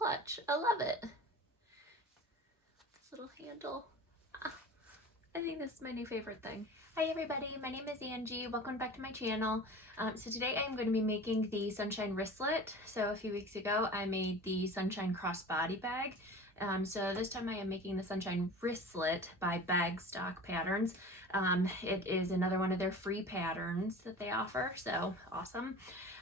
clutch. I love it. This little handle. I think this is my new favorite thing. Hi everybody, my name is Angie. Welcome back to my channel. So today I'm going to be making the Sunshine Wristlet. So a few weeks ago I made the Sunshine Crossbody bag. So this time I am making the Sunshine Wristlet by Bagstock Patterns. It is another one of their free patterns that they offer, so awesome.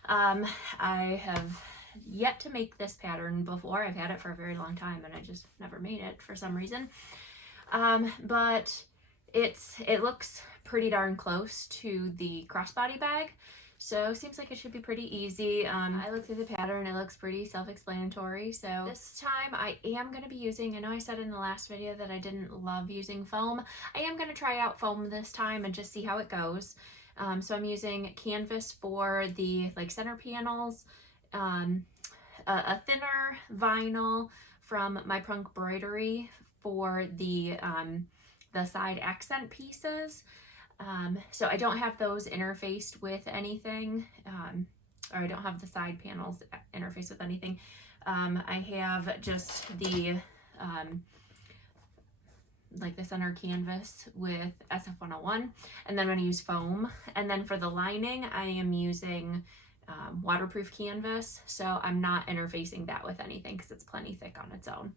I have yet to make this pattern before. I've had it for a very long time and I just never made it for some reason. But it looks pretty darn close to the crossbody bag, so seems like it should be pretty easy. I looked through the pattern, it looks pretty self-explanatory. So this time I am going to be using, I know I said in the last video that I didn't love using foam. I am going to try out foam this time and just see how it goes. So I'm using canvas for the center panels, a thinner vinyl from MyPunkBroidery for the side accent pieces. So I don't have those interfaced with anything, or I don't have the side panels interfaced with anything. I have just the the center canvas with SF101, and then I'm going to use foam. And then for the lining I am using waterproof canvas, so I'm not interfacing that with anything because it's plenty thick on its own.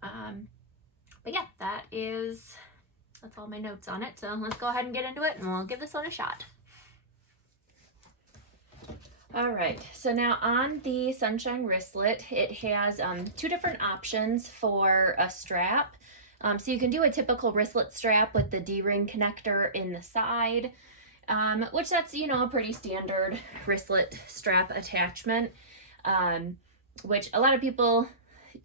But yeah, that's all my notes on it. So let's go ahead and get into it and we'll give this one a shot. All right, so now on the Sunshine Wristlet, it has two different options for a strap. So you can do a typical wristlet strap with the D-ring connector in the side, which that's, a pretty standard wristlet strap attachment, which a lot of people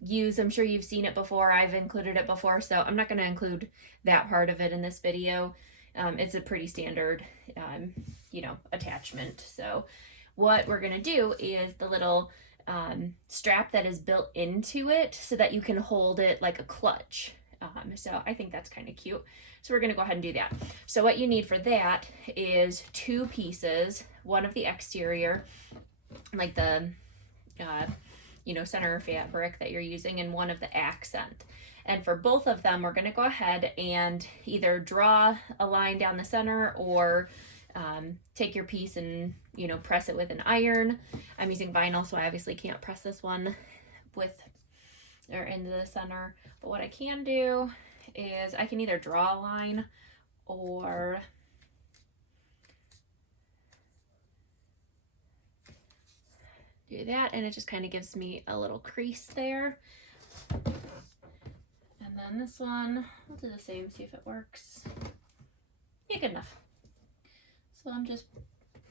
use. I'm sure you've seen it before. I've included it before, so I'm not going to include that part of it in this video. It's a pretty standard, attachment. So what we're going to do is the little strap that is built into it so that you can hold it like a clutch. So I think that's kind of cute. So we're going to go ahead and do that. So what you need for that is two pieces, one of the exterior, like the center fabric that you're using, and one of the accent. And for both of them, we're going to go ahead and either draw a line down the center or take your piece and, press it with an iron. I'm using vinyl, so I obviously can't press this one into the center. But what I can do is I can either draw a line or do that, and it just kind of gives me a little crease there. And then this one, we'll do the same, see if it works. Yeah, good enough. So I'm just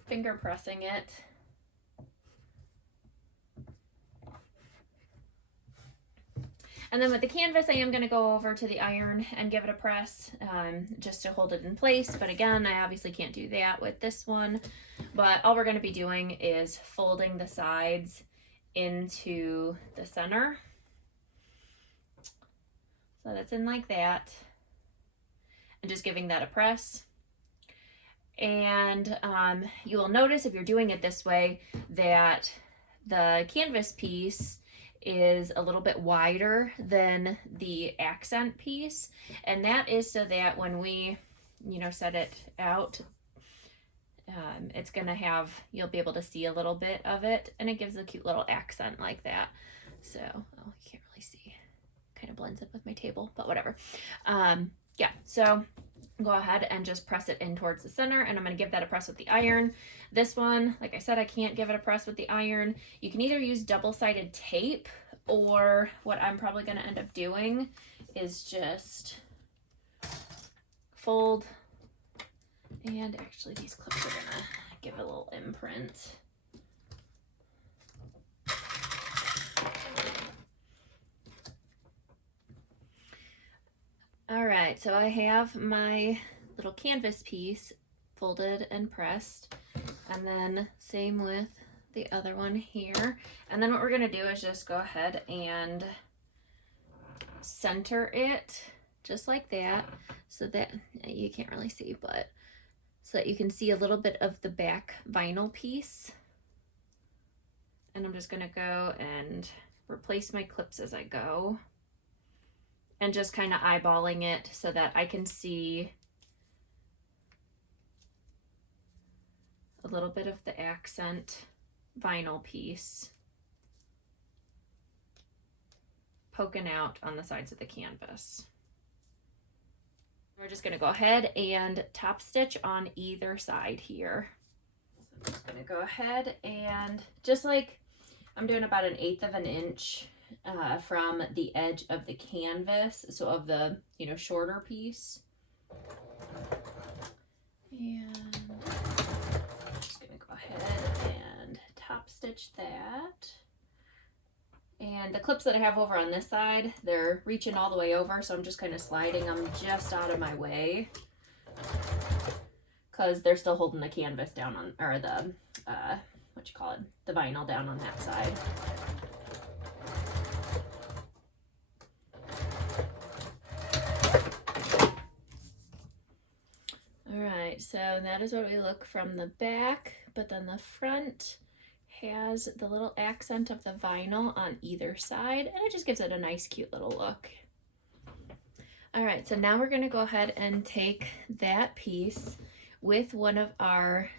finger pressing it. And then with the canvas, I am going to go over to the iron and give it a press just to hold it in place. But again, I obviously can't do that with this one. But all we're going to be doing is folding the sides into the center. So that's in like that. And just giving that a press. And you will notice if you're doing it this way that the canvas piece is a little bit wider than the accent piece, and that is so that when we set it out, it's gonna have, you'll be able to see a little bit of it, and it gives a cute little accent like that. So you can't really see, kind of blends in with my table, but whatever. Yeah, so go ahead and just press it in towards the center, and I'm going to give that a press with the iron. This one, like I said, I can't give it a press with the iron. You can either use double-sided tape, or what I'm probably going to end up doing is just fold, and actually these clips are going to give it a little imprint. All right, so I have my little canvas piece folded and pressed, and then same with the other one here. And then what we're gonna do is just go ahead and center it just like that, so that you can't really see, but so that you can see a little bit of the back vinyl piece. And I'm just gonna go and replace my clips as I go, and just kind of eyeballing it so that I can see a little bit of the accent vinyl piece poking out on the sides of the canvas. We're just going to go ahead and top stitch on either side here. So I'm just going to go ahead and just like I'm doing about 1/8 of an inch from the edge of the canvas, so of the, you know, shorter piece. And I'm just going to go ahead and top stitch that. And the clips that I have over on this side, they're reaching all the way over, so I'm just kind of sliding them just out of my way because they're still holding the canvas down on, or the, what you call it, the vinyl down on that side. All right, so that is what we look from the back, but then the front has the little accent of the vinyl on either side, and it just gives it a nice cute little look. All right, so now we're going to go ahead and take that piece with one of our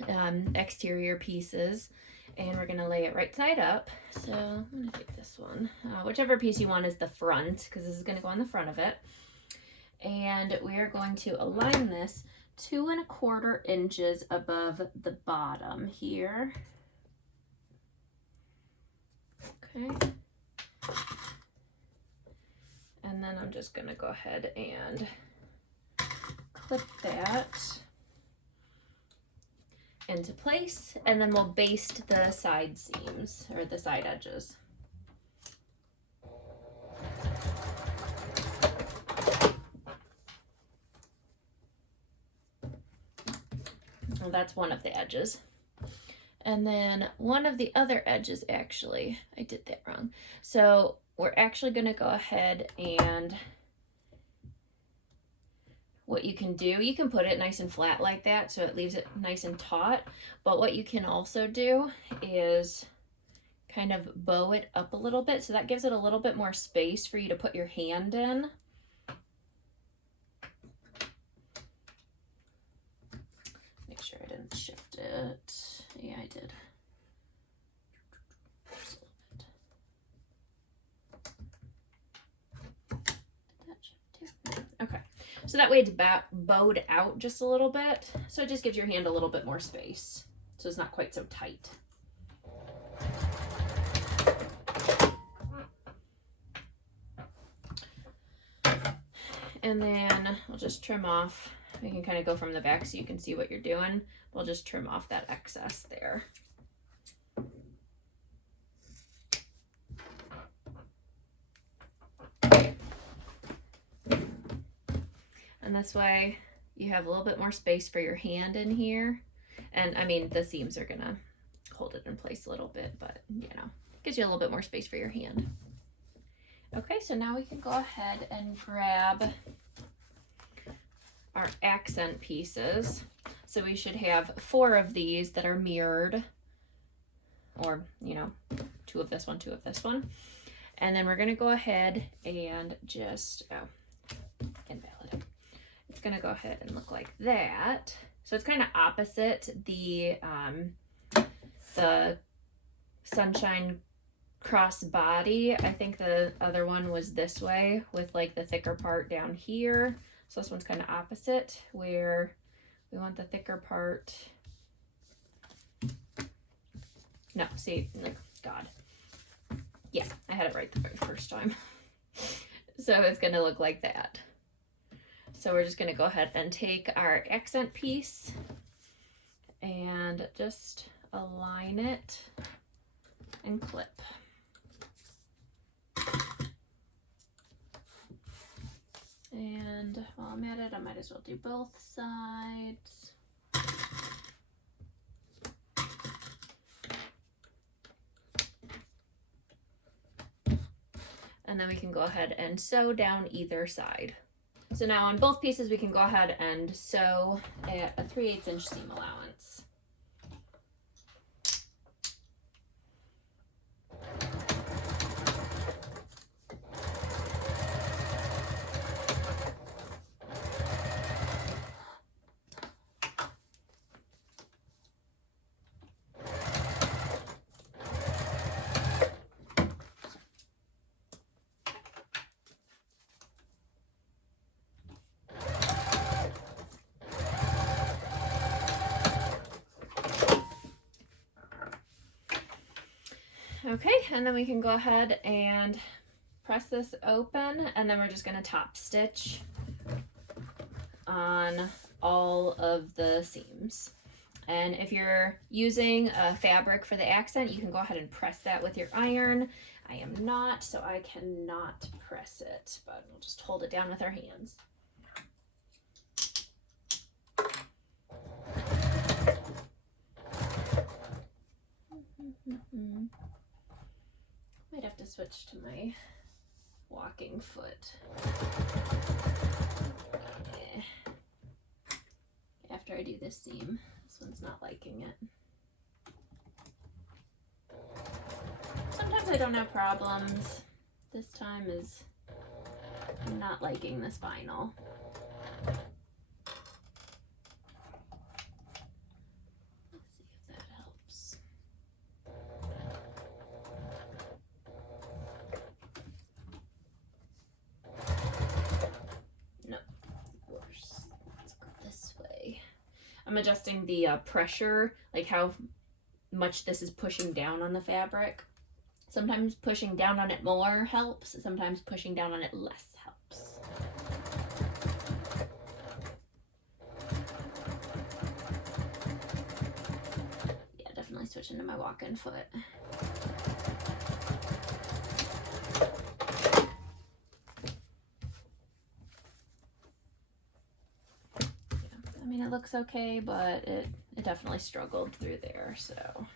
exterior pieces, and we're going to lay it right side up. So I'm going to take this one, whichever piece you want is the front, because this is going to go on the front of it, and we are going to align this 2 1/4 inches above the bottom here. Okay, and then I'm just going to go ahead and clip that into place, and then we'll baste the side seams, or the side edges. Well, that's one of the edges. And then one of the other edges, actually, I did that wrong. So we're actually going to go ahead and what you can do, you can put it nice and flat like that so it leaves it nice and taut. But what you can also do is kind of bow it up a little bit, so that gives it a little bit more space for you to put your hand in. Make sure I didn't shift it. Yeah, I did. Okay, so that way it's bowed out just a little bit, so it just gives your hand a little bit more space, so it's not quite so tight. And then I'll just trim off. We can kind of go from the back so you can see what you're doing. We'll just trim off that excess there. And this way you have a little bit more space for your hand in here. And I mean, the seams are gonna hold it in place a little bit, but you know, gives you a little bit more space for your hand. Okay, so now we can go ahead and grab our accent pieces. So we should have 4 of these that are mirrored, or, you know, 2 of this one, 2 of this one. And then we're gonna go ahead and just, invalid. It's gonna go ahead and look like that. So it's kind of opposite the sunshine cross body. I think the other one was this way with like the thicker part down here. So this one's kind of opposite, where we want the thicker part. No, see, like, God. Yeah, I had it right the very first time. So it's going to look like that. So we're just going to go ahead and take our accent piece and just align it and clip. And while I'm at it, I might as well do both sides. And then we can go ahead and sew down either side. So now on both pieces, we can go ahead and sew at a 3/8 inch seam allowance. Okay, and then we can go ahead and press this open, and then we're just going to top stitch on all of the seams. And if you're using a fabric for the accent, you can go ahead and press that with your iron. I am not, so I cannot press it, but we'll just hold it down with our hands. Might have to switch to my walking foot. Okay. After I do this seam, this one's not liking it. Sometimes I don't have problems. This time is not liking this vinyl. Let's see if that helps. No, worse. Let's go this way. I'm adjusting the pressure, like how much this is pushing down on the fabric. Sometimes pushing down on it more helps, sometimes pushing down on it less helps. Yeah, definitely switching to my walk-in foot. I mean, it looks okay, but it definitely struggled through there, so.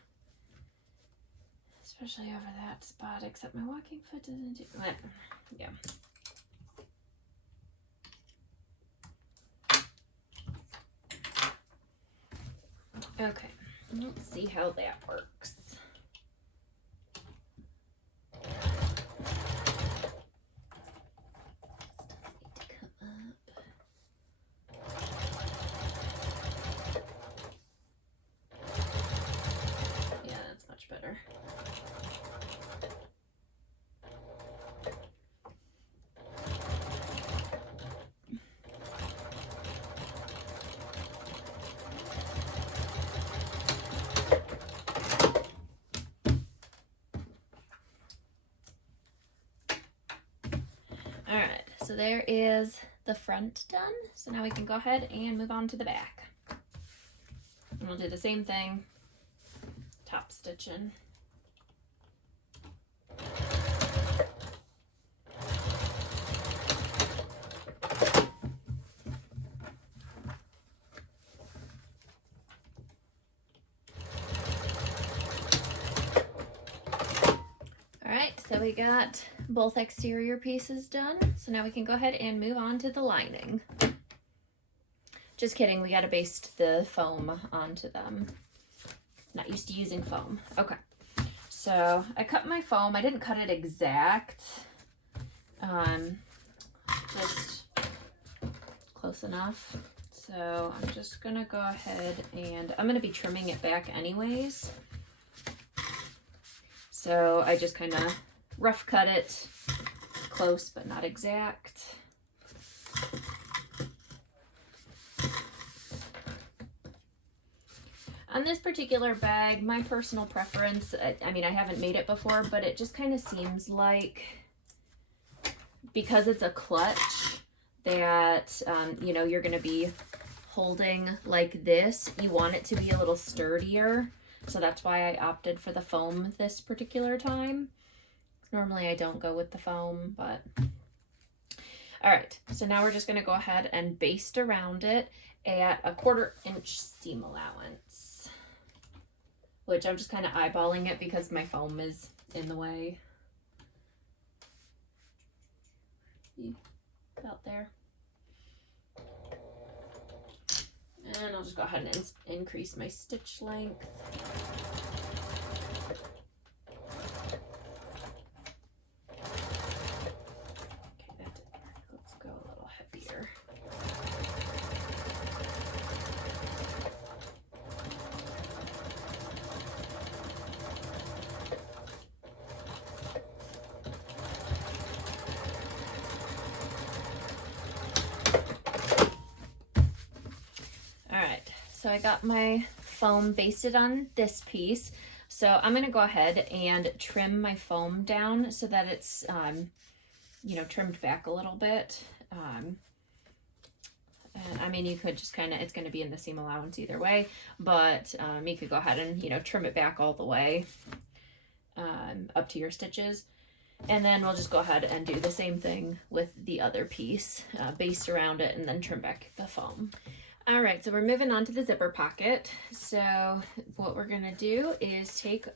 Especially over that spot, except my walking foot doesn't do it. Yeah. Okay, let's see how that works. Yeah, that's much better. All right, so there is the front done. So now we can go ahead and move on to the back. And we'll do the same thing, top stitching. So we got both exterior pieces done. So now we can go ahead and move on to the lining. Just kidding, we gotta baste the foam onto them. Not used to using foam. Okay, so I cut my foam. I didn't cut it exact, just close enough. So I'm just gonna go ahead and I'm gonna be trimming it back anyways. So I just kind of rough cut it, close but not exact. On this particular bag, my personal preference, I mean, I haven't made it before, but it just kind of seems like, because it's a clutch, that, you know, you're going to be holding like this. You want it to be a little sturdier. So that's why I opted for the foam this particular time. Normally I don't go with the foam, but. All right, so now we're just gonna go ahead and baste around it at a 1/4 inch seam allowance, which I'm just kind of eyeballing it because my foam is in the way. About there. And I'll just go ahead and increase my stitch length. Okay, that didn't work. Let's go a little heavier. So I got my foam basted on this piece. So I'm going to go ahead and trim my foam down so that it's, you know, trimmed back a little bit. And I mean, you could just kind of, it's going to be in the seam allowance either way, but you could go ahead and, you know, trim it back all the way up to your stitches. And then we'll just go ahead and do the same thing with the other piece, baste around it and then trim back the foam. All right, so we're moving on to the zipper pocket. So what we're gonna do is take,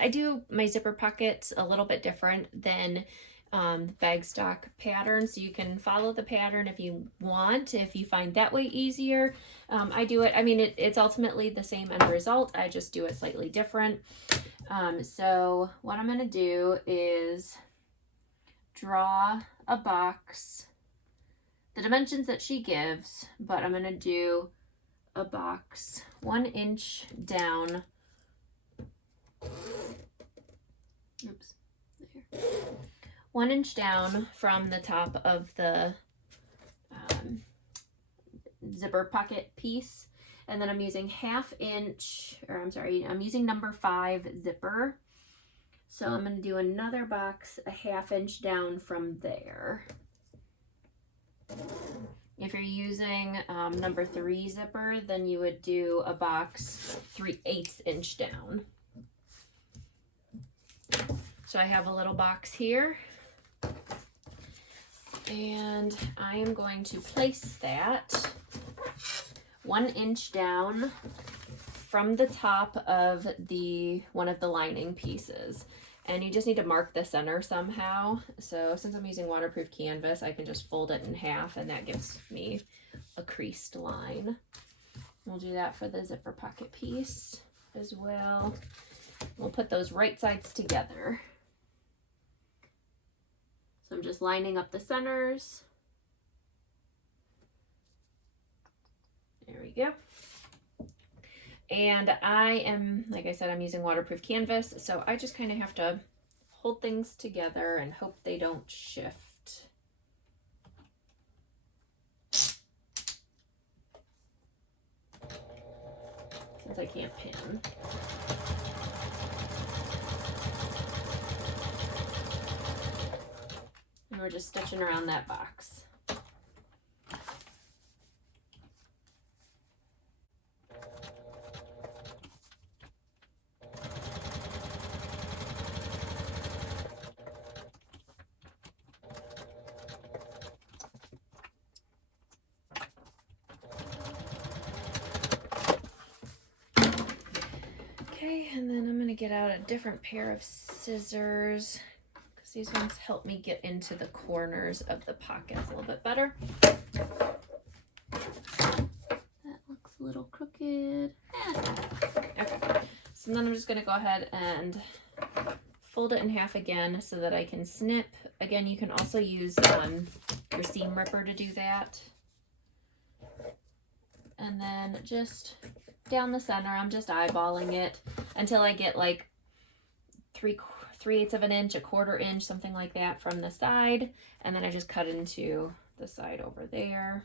I do my zipper pockets a little bit different than Bagstock pattern, so you can follow the pattern if you want, if you find that way easier. I do it, I mean, it's ultimately the same end result, I just do it slightly different. So what I'm gonna do is draw a box, the dimensions that she gives, but I'm going to do a box 1 inch down. Oops, there. 1 inch down from the top of the zipper pocket piece. And then I'm using 1/2 inch, or I'm sorry, I'm using number 5 zipper. So I'm going to do another box 1/2 inch down from there. If you're using number 3 zipper, then you would do a box 3/8 inch down. So I have a little box here, and I am going to place that 1 inch down from the top of one of the lining pieces. And you just need to mark the center somehow. So since I'm using waterproof canvas, I can just fold it in half and that gives me a creased line. We'll do that for the zipper pocket piece as well. We'll put those right sides together. So I'm just lining up the centers. There we go. And I am, like I said, I'm using waterproof canvas, so I just kind of have to hold things together and hope they don't shift. Since I can't pin. And we're just stitching around that box. Okay, and then I'm going to get out a different pair of scissors because these ones help me get into the corners of the pockets a little bit better. That looks a little crooked. Okay, so then I'm just going to go ahead and fold it in half again so that I can snip. Again, you can also use your seam ripper to do that. And then just down the center, I'm just eyeballing it until I get like 3/8 of an inch, 1/4 inch, something like that from the side. And then I just cut into the side over there.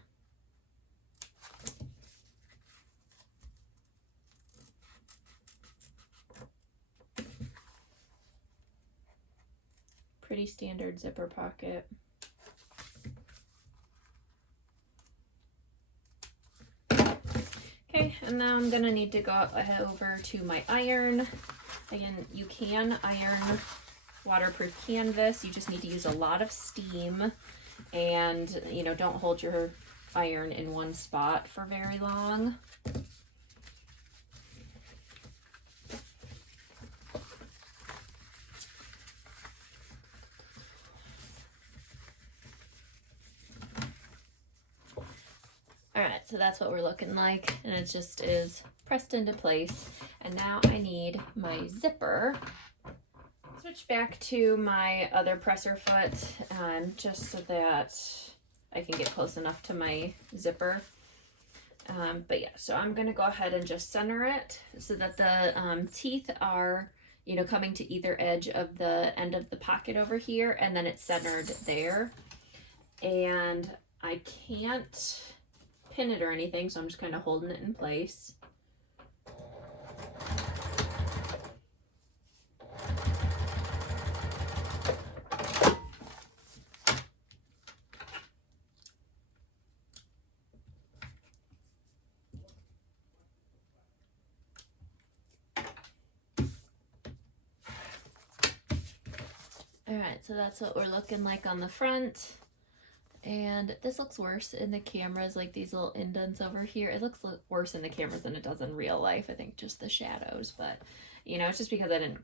Pretty standard zipper pocket. Okay, and now I'm gonna need to go over to my iron. Again, you can iron waterproof canvas. You just need to use a lot of steam, and you know, don't hold your iron in one spot for very long. All right, so that's what we're looking like, and it just is pressed into place. And now I need my zipper. Switch back to my other presser foot, just so that I can get close enough to my zipper. But yeah, so I'm gonna go ahead and just center it so that the teeth are, you know, coming to either edge of the end of the pocket over here, and then it's centered there. And I can't pin it or anything, so I'm just kind of holding it in place. Alright, so that's what we're looking like on the front. And this looks worse in the cameras, like these little indents over here. It looks worse in the cameras than it does in real life. I think just the shadows, but you know, it's just because I didn't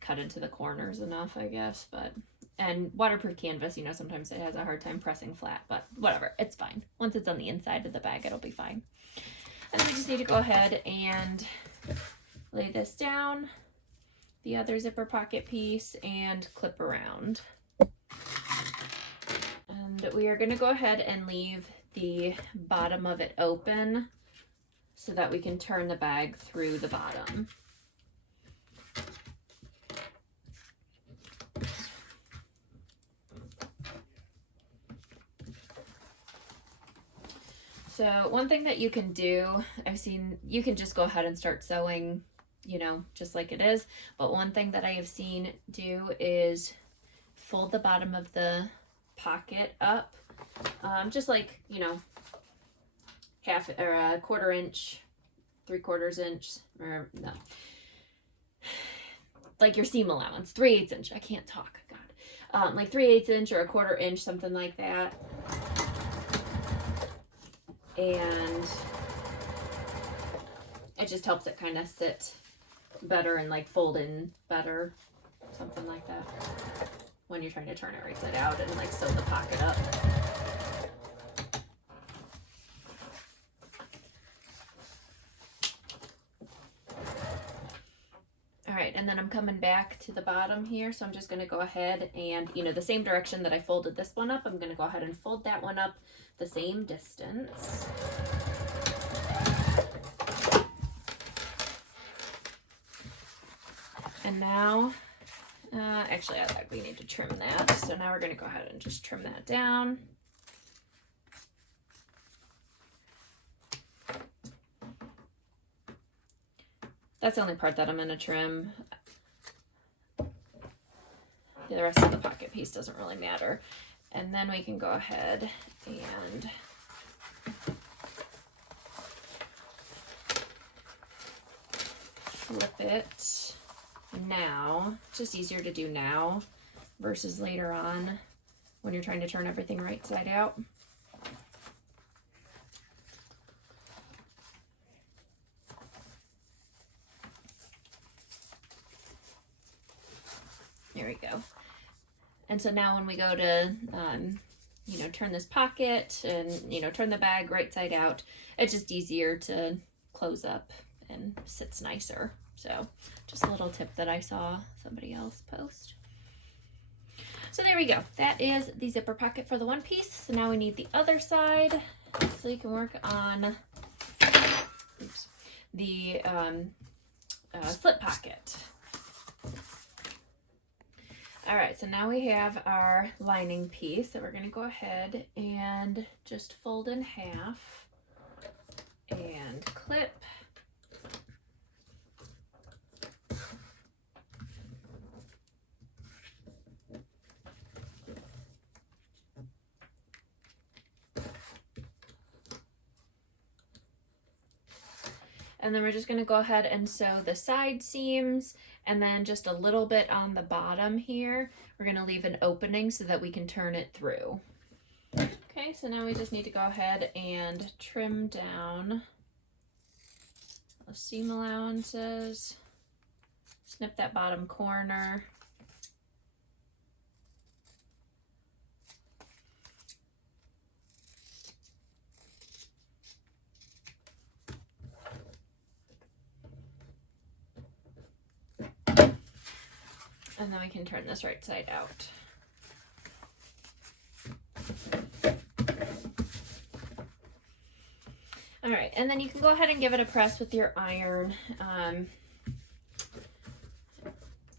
cut into the corners enough, I guess. But and waterproof canvas, you know, sometimes it has a hard time pressing flat, but whatever, it's fine. Once it's on the inside of the bag, it'll be fine. And then we just need to go ahead and lay this down, the other zipper pocket piece, and clip around. And we are going to go ahead and leave the bottom of it open so that we can turn the bag through the bottom. So one thing that you can do, I've seen, you can just go ahead and start sewing, you know, just like it is. But one thing that I have seen do is fold the bottom of the pocket up, just like, you know, half or a quarter inch, 3/4 inch, or no, like your seam allowance, 3/8 inch. I can't talk, God. Like 3/8 inch or a 1/4 inch, something like that. And it just helps it kind of sit better and like fold in better, something like that, when you're trying to turn it right side out and like sew the pocket up. All right, and then I'm coming back to the bottom here, so I'm just going to go ahead and, you know, the same direction that I folded this one up, I'm going to go ahead and fold that one up the same distance. And now, actually I think we need to trim that, so now we're going to go ahead and just trim that down. That's the only part that I'm going to trim. The rest of the pocket piece doesn't really matter. And then we can go ahead and flip it now. It's just easier to do now versus later on when you're trying to turn everything right side out. There we go. And so now when we go to, you know, turn this pocket and, you know, turn the bag right side out, it's just easier to close up and sits nicer. So just a little tip that I saw somebody else post. So there we go. That is the zipper pocket for the one piece. So now we need the other side. So you can work on the slip pocket. All right, so now we have our lining piece that we're going to go ahead and just fold in half and clip. And then we're just going to go ahead and sew the side seams, and then just a little bit on the bottom here. We're going to leave an opening so that we can turn it through. Okay, so now we just need to go ahead and trim down the seam allowances, snip that bottom corner. And then we can turn this right side out. All right, and then you can go ahead and give it a press with your iron.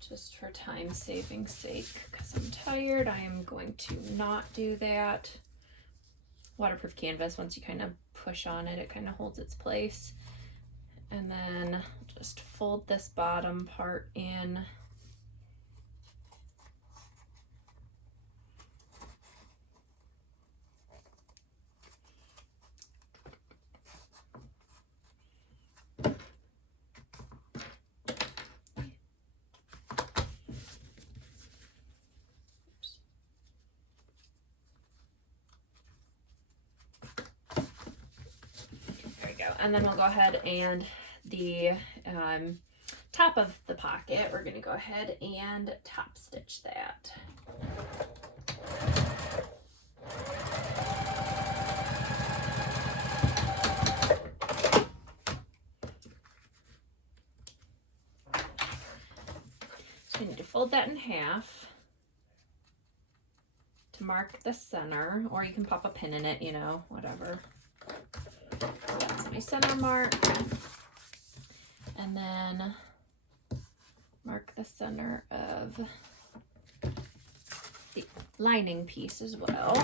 Just for time saving sake, because I'm tired, I am going to not do that. Waterproof canvas, once you kind of push on it, it kind of holds its place. And then just fold this bottom part in. and then we'll go ahead and the top of the pocket, we're going to go ahead and top stitch that. So you need to fold that in half to mark the center, or you can pop a pin in it, you know, whatever. So that's my center mark. And then mark the center of the lining piece as well.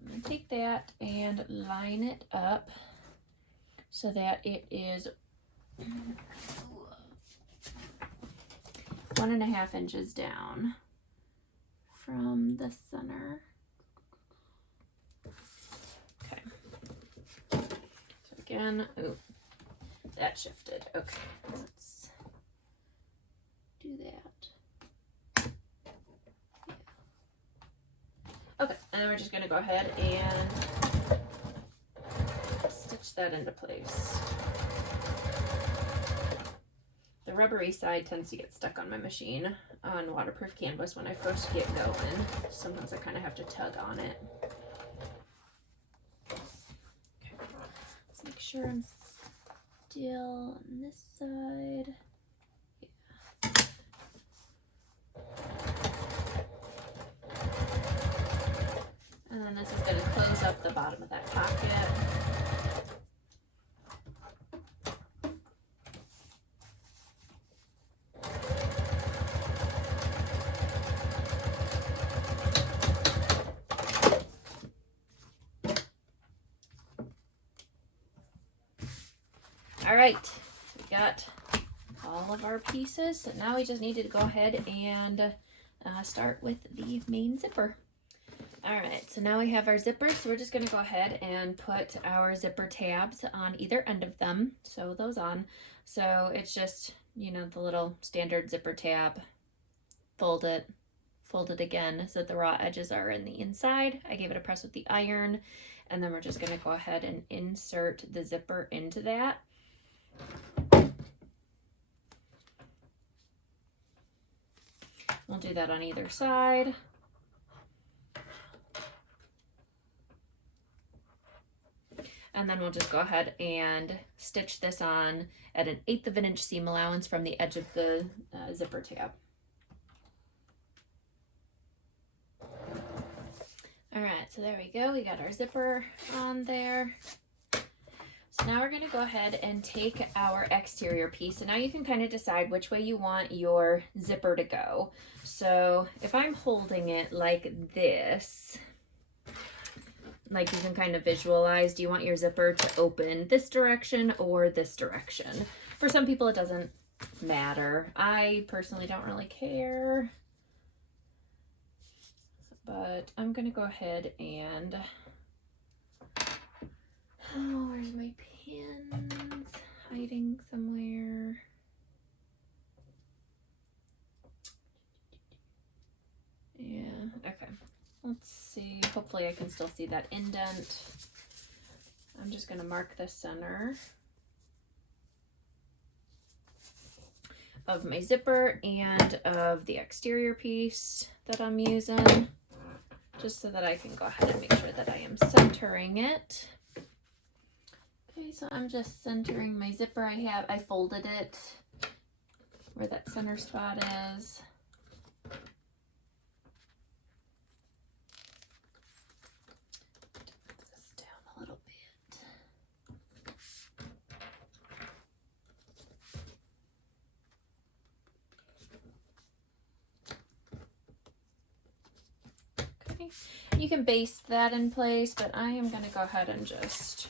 I'm going to take that and line it up so that it is 1.5 inches down from the center. Okay. So again, ooh, that shifted. Okay, let's do that. Yeah. Okay, and then we're just going to go ahead and stitch that into place. The rubbery side tends to get stuck on my machine on waterproof canvas when I first get going. Sometimes I kind of have to tug on it. Okay. Let's make sure I'm still on this side. Yeah. And then this is going to close up the bottom of that pocket. All right, so we got all of our pieces. So now we just need to go ahead and start with the main zipper. All right, so now we have our zippers. So we're just gonna go ahead and put our zipper tabs on either end of them. Sew those on. So it's just, you know, the little standard zipper tab. Fold it again so that the raw edges are in the inside. I gave it a press with the iron, and then we're just gonna go ahead and insert the zipper into that. We'll do that on either side. And then we'll just go ahead and stitch this on at 1/8 of an inch seam allowance from the edge of the zipper tab. All right, so there we go. We got our zipper on there. So now we're going to go ahead and take our exterior piece. And now you can kind of decide which way you want your zipper to go. So if I'm holding it like this, like you can kind of visualize, do you want your zipper to open this direction or this direction? For some people, it doesn't matter. I personally don't really care. But I'm going to go ahead and, oh, where's my pins? Hiding somewhere. Yeah, okay. Let's see. Hopefully I can still see that indent. I'm just going to mark the center of my zipper and of the exterior piece that I'm using, just so that I can go ahead and make sure that I am centering it. Okay, so I'm just centering my zipper. I folded it where that center spot is. Put this down a little bit. Okay, you can baste that in place, but I am going to go ahead and just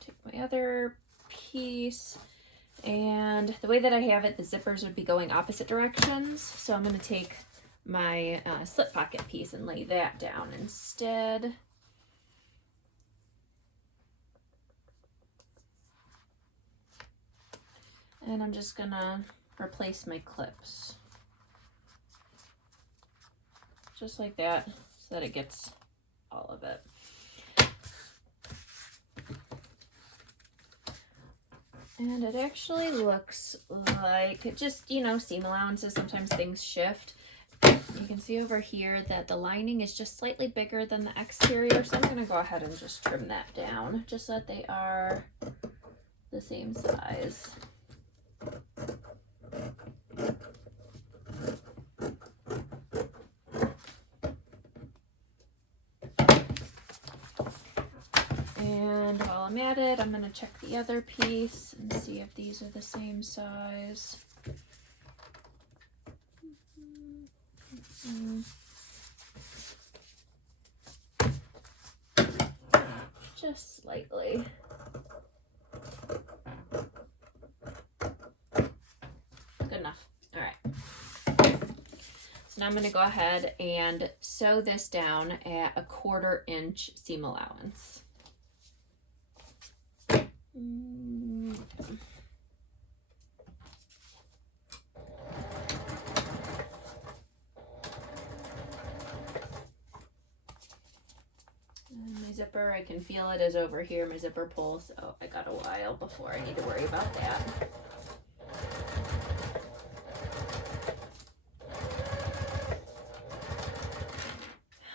take my other piece, and the way that I have it, the zippers would be going opposite directions, so I'm going to take my slip pocket piece and lay that down instead. And I'm just going to replace my clips just like that, so that it gets all of it. And it actually looks like just, you know, seam allowances. Sometimes things shift. You can see over here that the lining is just slightly bigger than the exterior. So I'm going to go ahead and just trim that down just so that they are the same size. And while I'm at it, I'm going to check the other piece and see if these are the same size. Just slightly. Good enough. All right. So now I'm going to go ahead and sew this down at a 1/4 inch seam allowance. My zipper, I can feel it is over here, my zipper pull, so I got a while before I need to worry about that.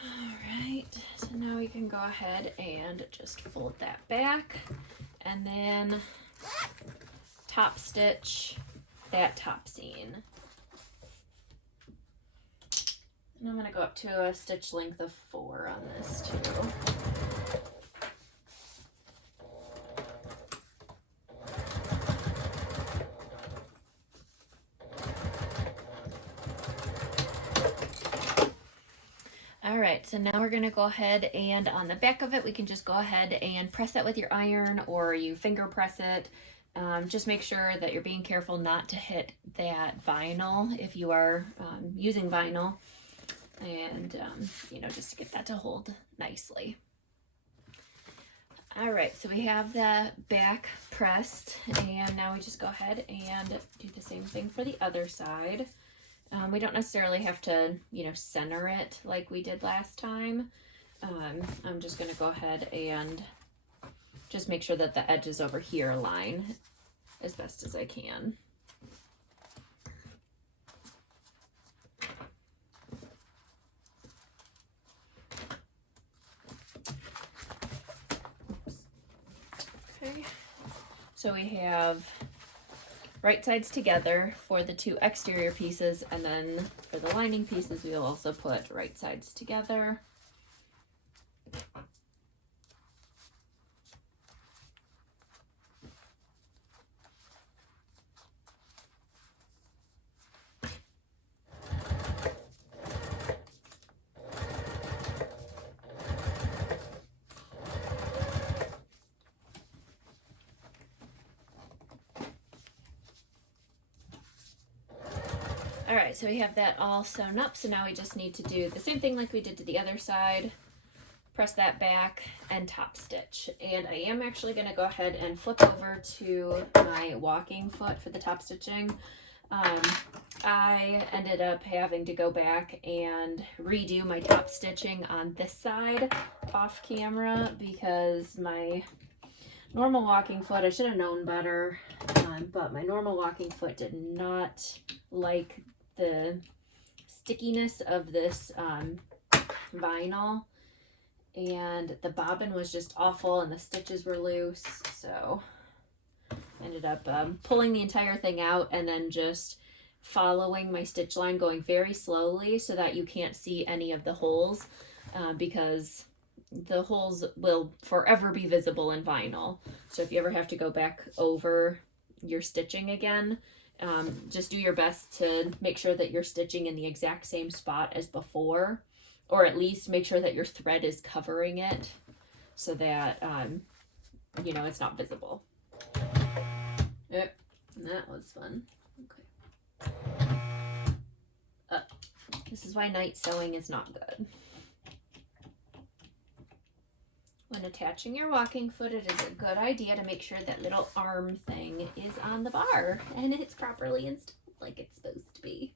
Alright, so now we can go ahead and just fold that back and then top stitch that top seam. And I'm going to go up to a stitch length of 4 on this too. Alright, so now we're going to go ahead and on the back of it, we can just go ahead and press that with your iron or you finger press it. Just make sure that you're being careful not to hit that vinyl if you are using vinyl. And, you know, just to get that to hold nicely. All right, so we have the back pressed, and now we just go ahead and do the same thing for the other side. We don't necessarily have to, you know, center it like we did last time. I'm just going to go ahead and just make sure that the edges over here align as best as I can. So we have right sides together for the 2 exterior pieces, and then for the lining pieces we'll also put right sides together. All right, so we have that all sewn up, so now we just need to do the same thing like we did to the other side. Press that back and top stitch. And I am actually going to go ahead and flip over to my walking foot for the top stitching. I ended up having to go back and redo my top stitching on this side off camera because my normal walking foot, I should have known better, but my normal walking foot did not like the stickiness of this vinyl, and the bobbin was just awful and the stitches were loose, so I ended up pulling the entire thing out and then just following my stitch line, going very slowly so that you can't see any of the holes, because the holes will forever be visible in vinyl. So if you ever have to go back over your stitching again, just do your best to make sure that you're stitching in the exact same spot as before, or at least make sure that your thread is covering it so that, you know, it's not visible. Yep, that was fun. Okay. This is why night sewing is not good. When attaching your walking foot, it is a good idea to make sure that little arm thing is on the bar and it's properly installed like it's supposed to be.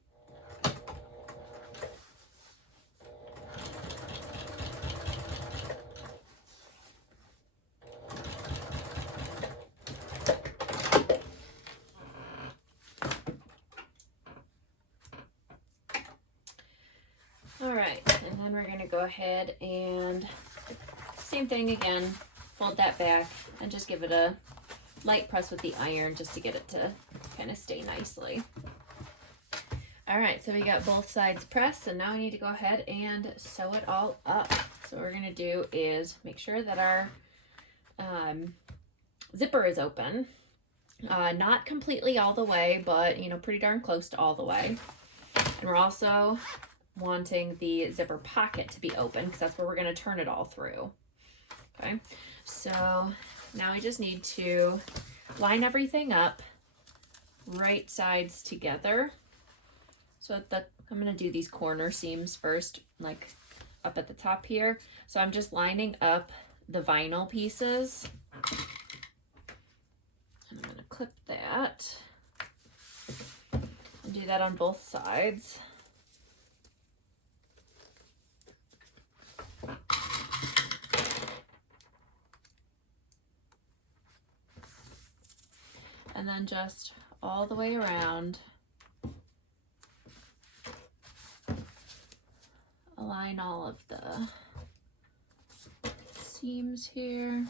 then we're gonna go ahead and same thing again, fold that back and just give it a light press with the iron just to get it to kind of stay nicely. All right, so we got both sides pressed, and now we need to go ahead and sew it all up. So what we're gonna do is make sure that our zipper is open. Not completely all the way, but you know, pretty darn close to all the way. And we're also wanting the zipper pocket to be open because that's where we're gonna turn it all through. Okay, so now we just need to line everything up, right sides together. So I'm gonna do these corner seams first, like up at the top here. So I'm just lining up the vinyl pieces. And I'm gonna clip that and do that on both sides. And then just all the way around, align all of the seams here.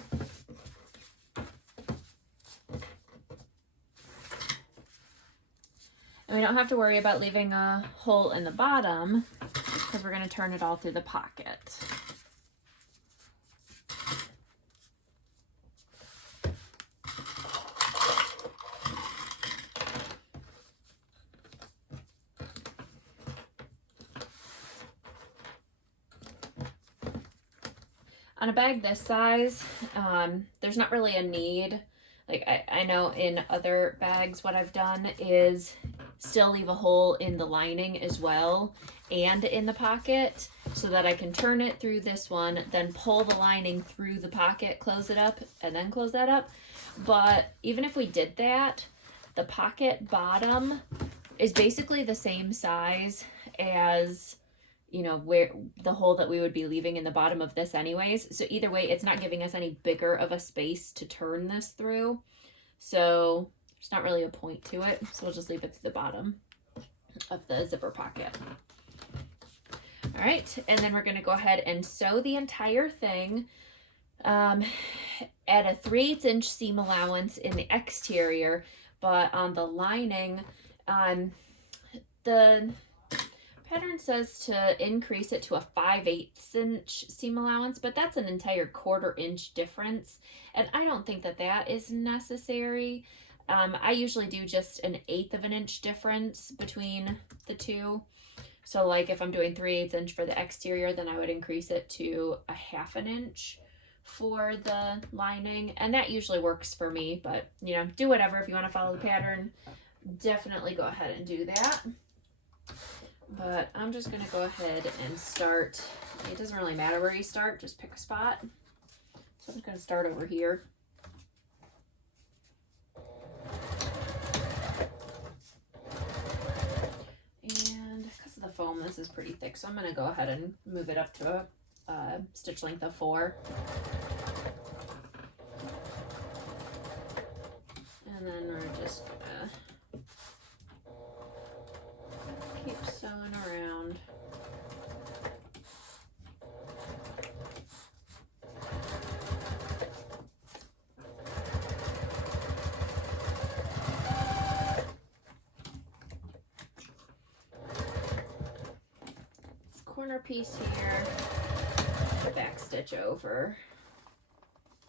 And we don't have to worry about leaving a hole in the bottom because we're going to turn it all through the pocket. On a bag this size, there's not really a need. Like I know in other bags what I've done is still leave a hole in the lining as well and in the pocket so that I can turn it through this one, then pull the lining through the pocket, close it up, and then close that up. But even if we did that, the pocket bottom is basically the same size as, you know, where the hole that we would be leaving in the bottom of this anyways. So either way, it's not giving us any bigger of a space to turn this through. So there's not really a point to it. So we'll just leave it to the bottom of the zipper pocket. All right, and then we're gonna go ahead and sew the entire thing at a 3/8 inch seam allowance in the exterior, but on the lining, the pattern says to increase it to a 5/8 inch seam allowance, but that's an entire 1/4 inch difference. And I don't think that that is necessary. I usually do just an 1/8 of an inch difference between the two. So like if I'm doing 3/8 inch for the exterior, then I would increase it to a 1/2 an inch for the lining. And that usually works for me, but you know, do whatever. If you want to follow the pattern, definitely go ahead and do that. But I'm just going to go ahead and start. It doesn't really matter where you start, just pick a spot. So I'm just going to start over here. And because of the foam, this is pretty thick, so I'm going to go ahead and move it up to a stitch length of 4. And then we're just going to keep sewing around. This corner piece here, back stitch over,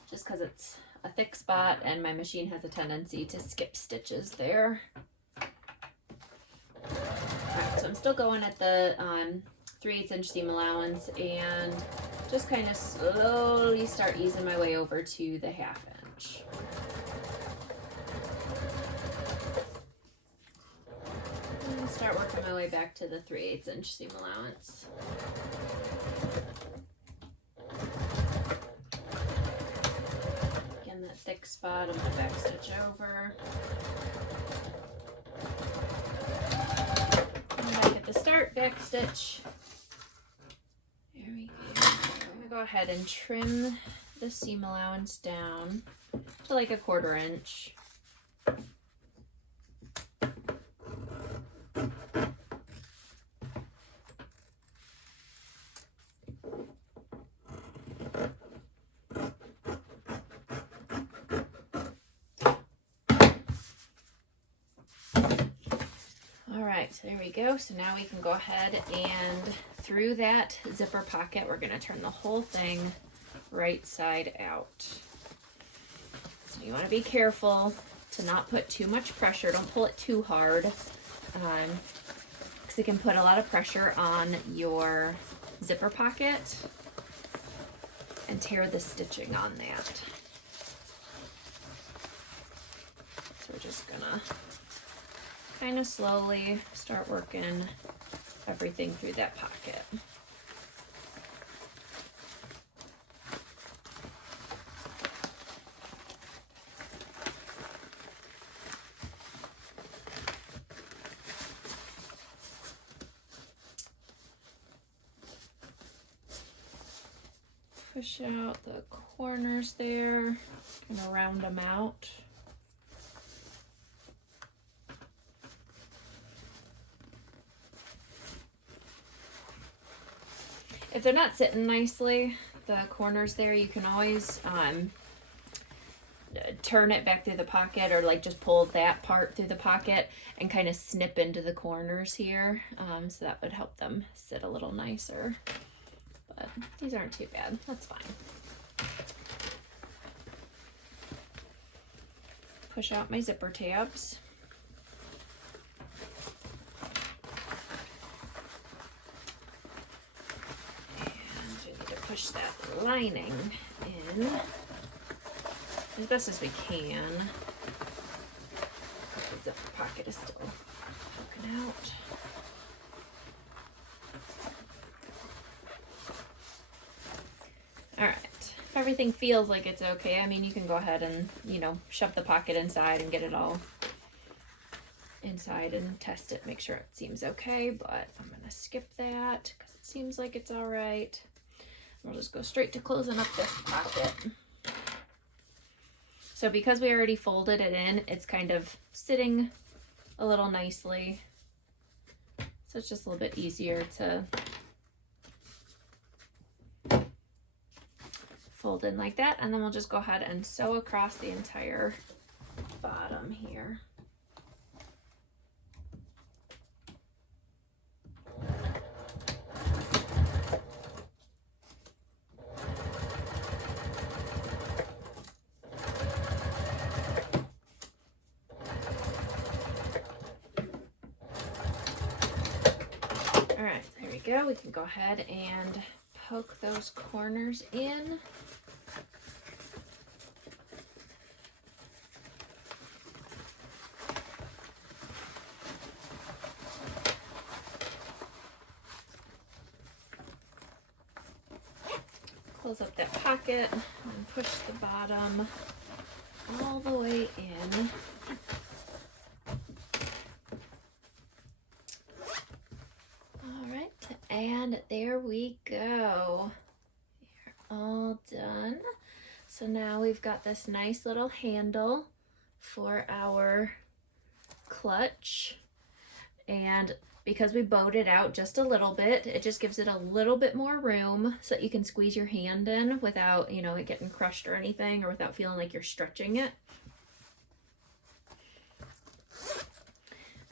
just because it's a thick spot and my machine has a tendency to skip stitches there. So I'm still going at the 3/8 inch seam allowance and just kind of slowly start easing my way over to the 1/2 inch. And start working my way back to the 3/8 inch seam allowance. Again, that thick spot, I'm going to back stitch over. Back at the start, back stitch. There we go. I'm going to go ahead and trim the seam allowance down to like a 1/4 inch. right, so there we go. So now we can go ahead and through that zipper pocket, we're going to turn the whole thing right side out. So you want to be careful to not put too much pressure. Don't pull it too hard, because it can put a lot of pressure on your zipper pocket and tear the stitching on that. So we're just gonna kind of slowly start working everything through that pocket. Push out the corners there, kind of round them out. If they're not sitting nicely, the corners there, you can always turn it back through the pocket, or like just pull that part through the pocket and kind of snip into the corners here. So that would help them sit a little nicer. But these aren't too bad. That's fine. Push out my zipper tabs. And we need to push that lining in as best as we can. The zipper pocket is still poking out. All right, if everything feels like it's okay, I mean, you can go ahead and, you know, shove the pocket inside and get it all inside and test it, make sure it seems okay, but I'm gonna skip that because it seems like it's all right. We'll just go straight to closing up this pocket. So because we already folded it in, it's kind of sitting a little nicely. So it's just a little bit easier to fold in like that, and then we'll just go ahead and sew across the entire bottom here. All right, there we go. We can go ahead and poke those corners in. Close up that pocket and push the bottom all the way in. All right, and there we go. We're all done. So now we've got this nice little handle for our clutch, and because we bowed it out just a little bit, it just gives it a little bit more room so that you can squeeze your hand in without, you know, it getting crushed or anything, or without feeling like you're stretching it.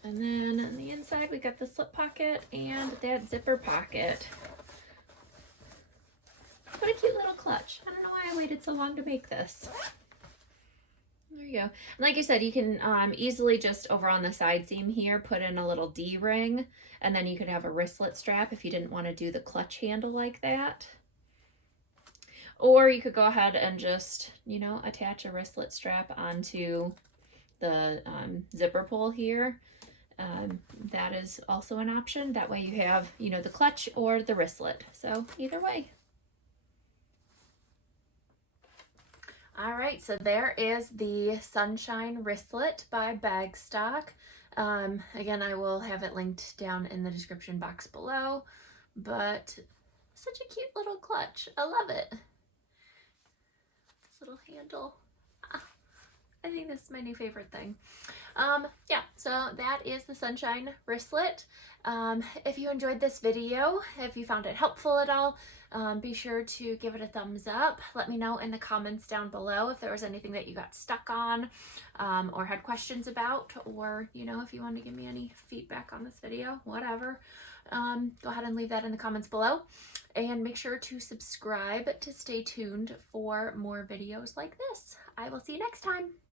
And then on the inside, we got the slip pocket and that zipper pocket. What a cute little clutch. I don't know why I waited so long to make this. There you go. And like I said, you can easily just over on the side seam here put in a little D-ring, and then you could have a wristlet strap if you didn't want to do the clutch handle like that. Or you could go ahead and just, you know, attach a wristlet strap onto the zipper pull here. That is also an option. That way you have, you know, the clutch or the wristlet. So either way. All right, so there is the Sunshine Wristlet by Bagstock. Again, I will have it linked down in the description box below, but such a cute little clutch. I love it. This little handle. I think this is my new favorite thing. Yeah, so that is the Sunshine Wristlet. If you enjoyed this video, if you found it helpful at all, be sure to give it a thumbs up. Let me know in the comments down below if there was anything that you got stuck on, or had questions about, or, you know, if you want to give me any feedback on this video, whatever. Go ahead and leave that in the comments below. And make sure to subscribe to stay tuned for more videos like this. I will see you next time.